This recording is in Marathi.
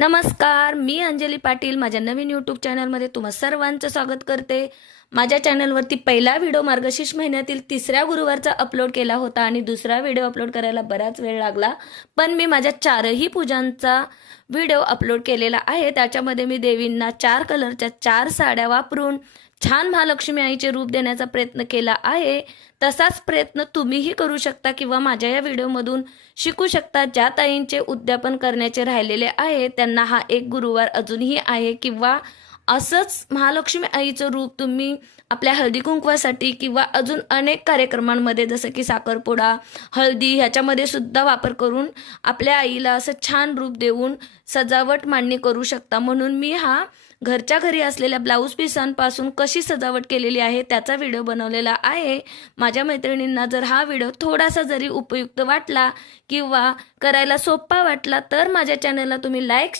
नमस्कार, मी अंजली पाटील माझ्या नवीन यूट्यूब चॅनलमध्ये तुम्हा सर्वांचं स्वागत करते। माझ्या चॅनलवरती पहिला व्हिडिओ मार्गशीर्ष महिन्यातील तिसऱ्या गुरुवारचा अपलोड केला होता आणि दुसरा व्हिडिओ अपलोड करायला बराच वेळ लागला, पण मी माझ्या चारही पूजांचा व्हिडिओ अपलोड केलेला आहे। त्याच्यामध्ये मी देवींना 4 कलरच्या 4 साड्या वापरून छान महालक्ष्मी आईचे रूप देण्याचा प्रयत्न केला आहे। तसाच प्रयत्न तुम्हीही करू शकता किंवा माझ्या या व्हिडिओमधून शिकू शकता। ज्या ताईंचे उद्यापन करण्याचे राहिलेले आहे त्यांना हा एक गुरुवार अजूनही आहे, किंवा असंच महालक्ष्मी आईचं रूप तुम्ही आपल्या हळदी कुंकवासाठी किंवा अजून अनेक कार्यक्रमांमध्ये जसं की साखरपुडा, हळदी ह्याच्यामध्ये सुद्धा वापर करून आपल्या आईला असं छान रूप देऊन सजावट मांडणी करू शकता। म्हणून मी हा घरच्या घरी असलेल्या ब्लाऊज पीसांपासून कशी सजावट केलेली आहे त्याचा व्हिडिओ बनवलेला आहे। माझ्या मैत्रिणींना जर हा व्हिडिओ थोडासा जरी उपयुक्त वाटला किंवा करायला सोपा वाटला तर माझ्या चॅनलला तुम्ही लाईक